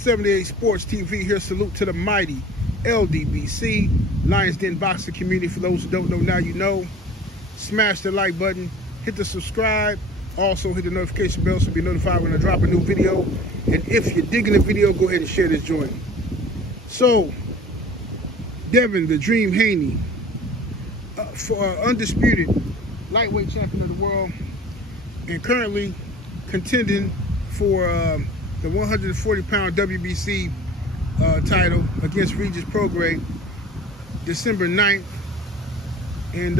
78 Sports TV here. Salute to the mighty LDBC, Lions Den Boxing community. For those who don't know, now you know. Smash the like button, hit the subscribe, also hit the notification bell so you'll be notified when I drop a new video. And if you're digging the video, go ahead and share this joint. So, Devin, the Dream Haney, for undisputed lightweight champion of the world, and currently contending for the 140-pound WBC title against Regis Prograis, December 9th, in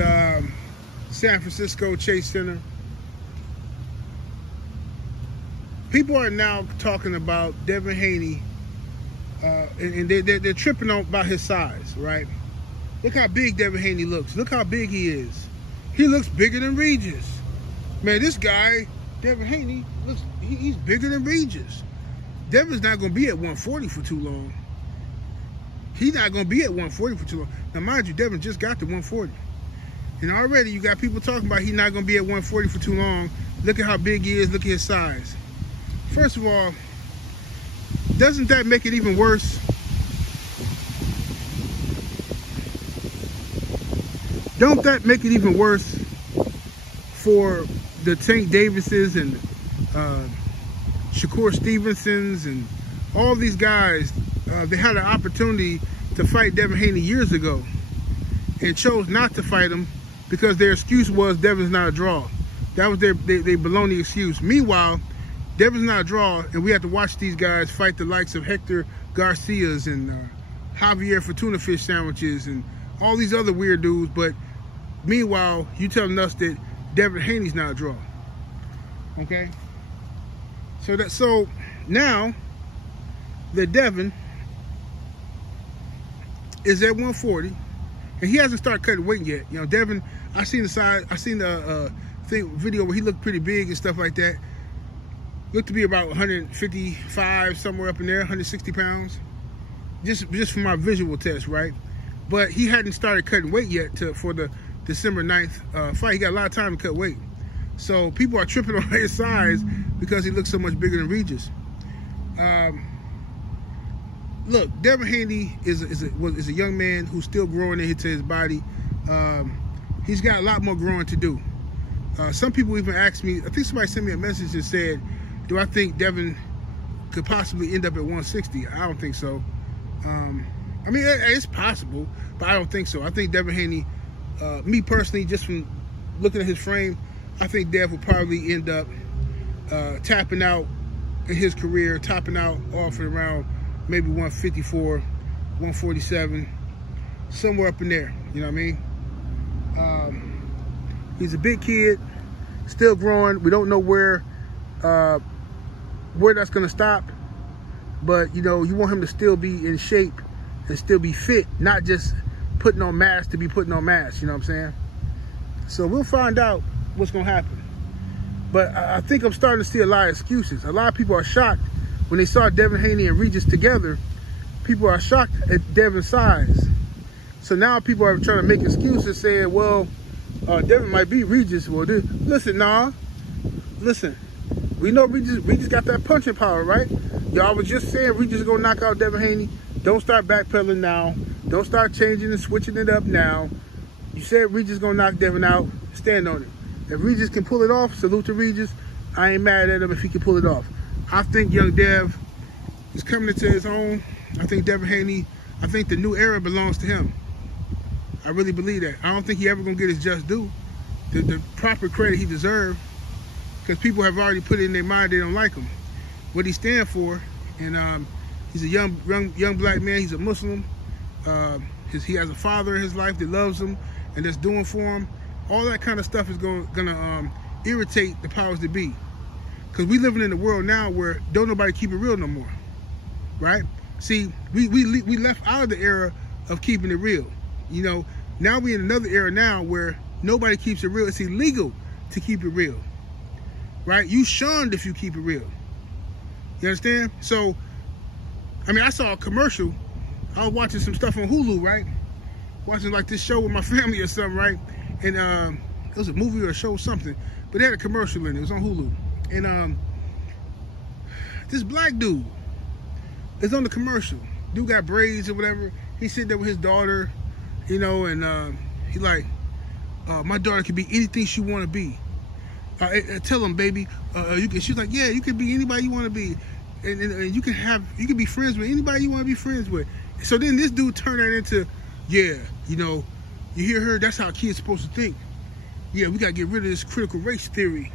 San Francisco Chase Center. People are now talking about Devin Haney, and they're tripping on about his size, right? Look how big Devin Haney looks. Look how big he is. He looks bigger than Regis. Man, this guy, Devin Haney, he's bigger than Regis. Devin's not going to be at 140 for too long. He's not going to be at 140 for too long. Now, mind you, Devin just got to 140. And already you got people talking about he's not going to be at 140 for too long. Look at how big he is. Look at his size. First of all, doesn't that make it even worse? Don't that make it even worse for the Tank Davises and Shakur Stevensons and all these guys? They had an opportunity to fight Devin Haney years ago and chose not to fight him because their excuse was Devin's not a draw. That was their baloney excuse. Meanwhile, Devin's not a draw, and we have to watch these guys fight the likes of Hector Garcias and Javier for tuna fish sandwiches and all these other weird dudes. But meanwhile, you telling us that Devin Haney's not a draw. Okay? So now that Devin is at 140, and he hasn't started cutting weight yet. You know, Devin, I seen the video where he looked pretty big and stuff like that. Looked to be about 155, somewhere up in there, 160 pounds. Just from my visual test, right? But he hadn't started cutting weight yet for the December 9th fight. He got a lot of time to cut weight. So people are tripping on his size because he looks so much bigger than Regis. Look, Devin Haney is a young man who's still growing into his body. He's got a lot more growing to do. Some people even asked me, I think somebody sent me a message and said, do I think Devin could possibly end up at 160? I don't think so. I mean, it's possible, but I don't think so. I think Devin Haney, me personally, just from looking at his frame, I think Dev will probably end up tapping out in his career, topping out off at around maybe 154, 147, somewhere up in there. You know what I mean? He's a big kid, still growing. We don't know where that's going to stop. But, you know, you want him to still be in shape and still be fit, not just putting on mass to be putting on mass. You know what I'm saying? So we'll find out what's going to happen. But I think I'm starting to see a lot of excuses. A lot of people are shocked when they saw Devin Haney and Regis together. People are shocked at Devin's size. So now people are trying to make excuses saying, well, Devin might be Regis. Well, listen, listen. We know Regis got that punching power, right? Y'all was just saying Regis is going to knock out Devin Haney. Don't start backpedaling now. Don't start changing and switching it up now. You said Regis is going to knock Devin out. Stand on it. If Regis can pull it off, salute to Regis. I ain't mad at him if he can pull it off. I think young Dev is coming into his own. I think Devin Haney, I think the new era belongs to him. I really believe that. I don't think he ever going to get his just due, the proper credit he deserved, because people have already put it in their mind they don't like him, what he stands for. And he's a young black man. He's a Muslim. He has a father in his life that loves him and that's doing for him. All that kind of stuff is gonna irritate the powers that be, because we living in a world now where don't nobody keep it real no more, right? See, we left out of the era of keeping it real. You know, now we in another era now where nobody keeps it real. It's illegal to keep it real, right? You shunned if you keep it real. You understand? So, I mean, I saw a commercial. I was watching some stuff on Hulu, right? Watching like this show with my family or something, right? And it was a movie or a show or something, but they had a commercial in it. It was on Hulu. And this black dude It's on the commercial. Dude got braids or whatever. He sitting there with his daughter, you know, and he like, my daughter can be anything she want to be. Tell him, baby, you can. She's like, yeah, you can be anybody you want to be, and you can be friends with anybody you want to be friends with. So then this dude turned that into, yeah, you know, you hear her? That's how kids supposed to think. Yeah, we gotta get rid of this critical race theory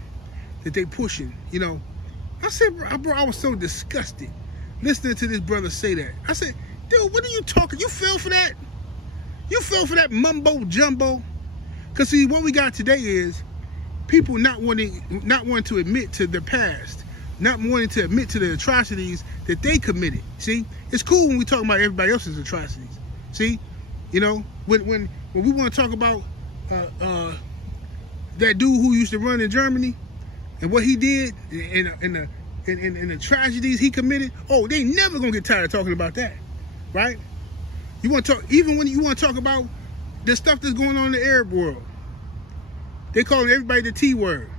that they pushing. You know, I said, bro, I was so disgusted listening to this brother say that. I said, dude, what are you talking? You fell for that? You fell for that mumbo jumbo? Cause see, what we got today is people not wanting to admit to their past, not wanting to admit to the atrocities that they committed. See, it's cool when we talk about everybody else's atrocities. See, you know, when we want to talk about that dude who used to run in Germany and what he did and the tragedies he committed, oh, they never gonna get tired of talking about that, right? You want to talk, even when you want to talk about the stuff that's going on in the Arab world. They calling everybody the T word.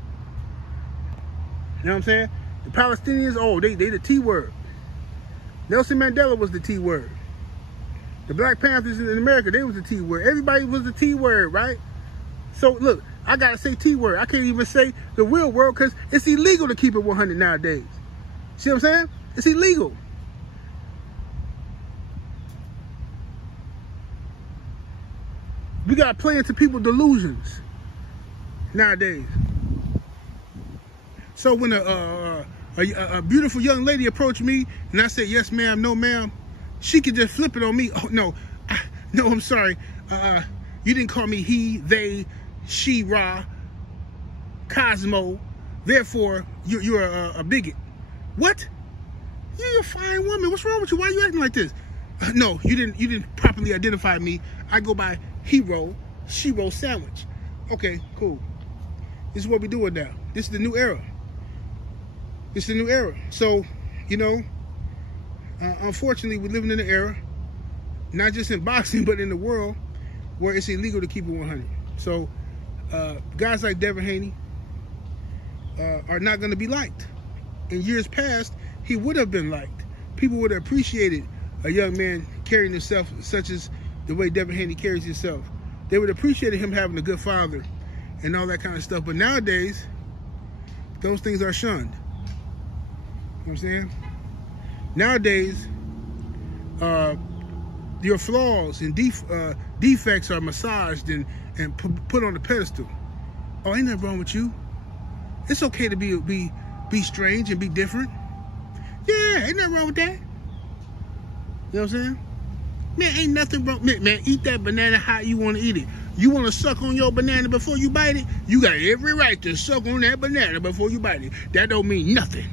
You know what I'm saying? The Palestinians, oh, they the T word. Nelson Mandela was the T word. The Black Panthers in America, they was the T word. Everybody was the T word, right? So look, I gotta say T word. I can't even say the real word because it's illegal to keep it 100 nowadays. See what I'm saying? It's illegal. We gotta play into people's delusions nowadays. So when a beautiful young lady approached me and I said, yes, ma'am, no, ma'am, she could just flip it on me. Oh, no, no, I'm sorry. You didn't call me he, they, she, Ra, Cosmo. Therefore, you're a bigot. What? You're a fine woman. What's wrong with you? Why are you acting like this? No, you didn't properly identify me. I go by hero, shiro sandwich. Okay, cool. This is what we're doing now. This is the new era. This is the new era. So, you know, unfortunately, we're living in an era, not just in boxing, but in the world, where it's illegal to keep it 100. So, guys like Devin Haney are not going to be liked. In years past, he would have been liked. People would have appreciated a young man carrying himself such as the way Devin Haney carries himself. They would appreciate him having a good father and all that kind of stuff. But nowadays, those things are shunned. You know what I'm saying? Nowadays, your flaws and defects are massaged and put on the pedestal. Oh, ain't nothing wrong with you. It's okay to be strange and be different. Yeah, ain't nothing wrong with that. You know what I'm saying? Man, ain't nothing wrong. Man, eat that banana how you want to eat it. You want to suck on your banana before you bite it? You got every right to suck on that banana before you bite it. That don't mean nothing.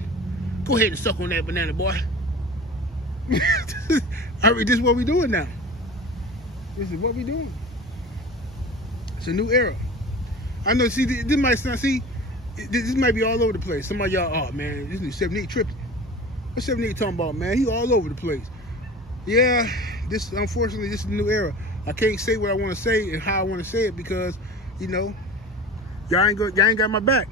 Go ahead and suck on that banana, boy. I mean, this is what we doing now. This is what we doing. It's a new era. I know, see, this might sound, this might be all over the place. Some of y'all, oh man, this new 78 tripping. What's 78 talking about, man? He all over the place. Yeah, unfortunately, this is the new era. I can't say what I want to say and how I want to say it because, you know, y'all ain't got my back.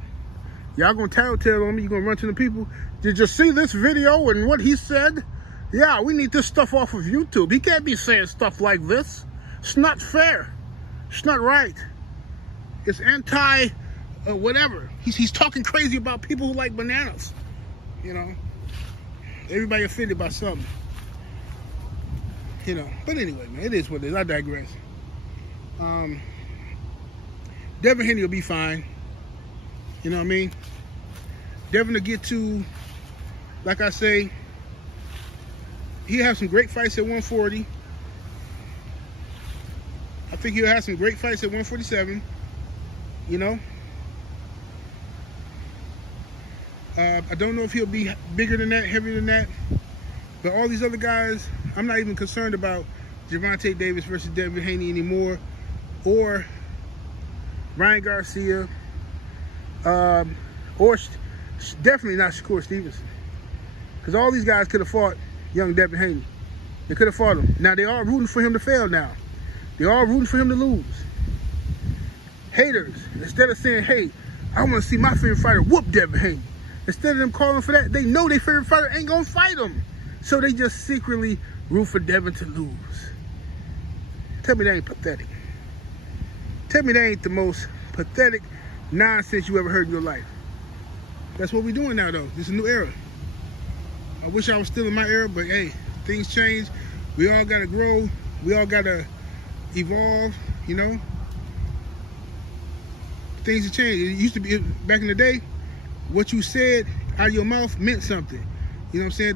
Y'all gonna tattletale on me. You gonna run to the people. Did you see this video and what he said? Yeah, we need this stuff off of YouTube. He can't be saying stuff like this. It's not fair. It's not right. It's anti whatever. He's talking crazy about people who like bananas. You know, everybody offended by something. You know, but anyway, man, it is what it is. I digress. Devin Haney will be fine. You know what I mean? Devin will get to, like I say, he'll have some great fights at 140. I think he'll have some great fights at 147. You know? I don't know if he'll be bigger than that, heavier than that. But all these other guys, I'm not even concerned about Gervonta Davis versus Devin Haney anymore. Or Ryan Garcia. Or definitely not Shakur Stevenson. Because all these guys could have fought young Devin Haney. They could have fought him. Now, they are rooting for him to fail now. They are rooting for him to lose. Haters, instead of saying, hey, I want to see my favorite fighter whoop Devin Haney. Instead of them calling for that, they know their favorite fighter ain't going to fight him. So they just secretly root for Devin to lose. Tell me that ain't pathetic. Tell me that ain't the most pathetic nonsense you ever heard in your life. That's what we're doing now, though. This is a new era. I wish I was still in my era, but hey, things change. We all gotta grow. We all gotta evolve, you know. Things have changed. It used to be, back in the day, what you said out of your mouth meant something. You know what I'm saying?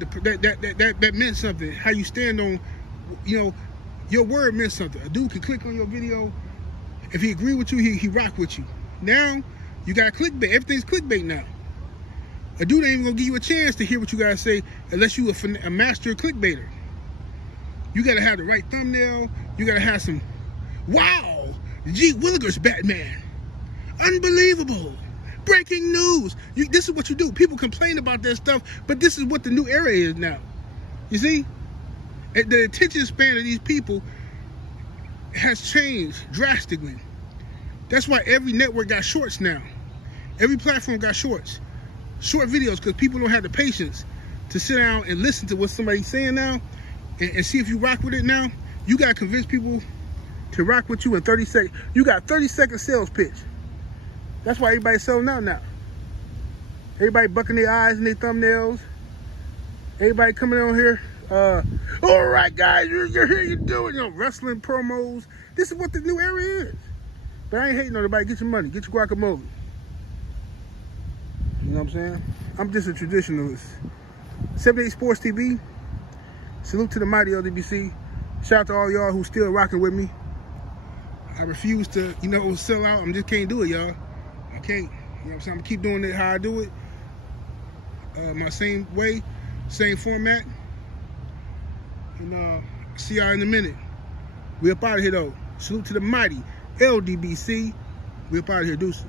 That meant something. How you stand on, you know, your word meant something. A dude can click on your video. If he agree with you, he rock with you. Now, you got clickbait. Everything's clickbait now. A dude ain't even gonna give you a chance to hear what you gotta say unless you a master clickbaiter. You gotta have the right thumbnail. You gotta have some, wow, G. Williger's Batman. Unbelievable. Breaking news. This is what you do. People complain about that stuff, but this is what the new era is now. You see? The attention span of these people has changed drastically. That's why every network got shorts now. Every platform got shorts. Short videos, because people don't have the patience to sit down and listen to what somebody's saying now and see if you rock with it now. You got to convince people to rock with you in 30 seconds. You got 30-second sales pitch. That's why everybody's selling out now. Everybody bucking their eyes and their thumbnails. Everybody coming on here. All right, guys, you're here, you do it. You know, wrestling promos. This is what the new era is. But I ain't hating on nobody. Get your money. Get your guacamole. You know what I'm saying? I'm just a traditionalist. 78 Sports TV. Salute to the mighty LDBC. Shout out to all y'all who still rocking with me. I refuse to, you know, sell out. I just can't do it, y'all. I can't. You know what I'm saying? I'm gonna keep doing it how I do it. My same way, same format. And see y'all in a minute. We up out of here though. Salute to the mighty LDBC. We up out of here, deuces.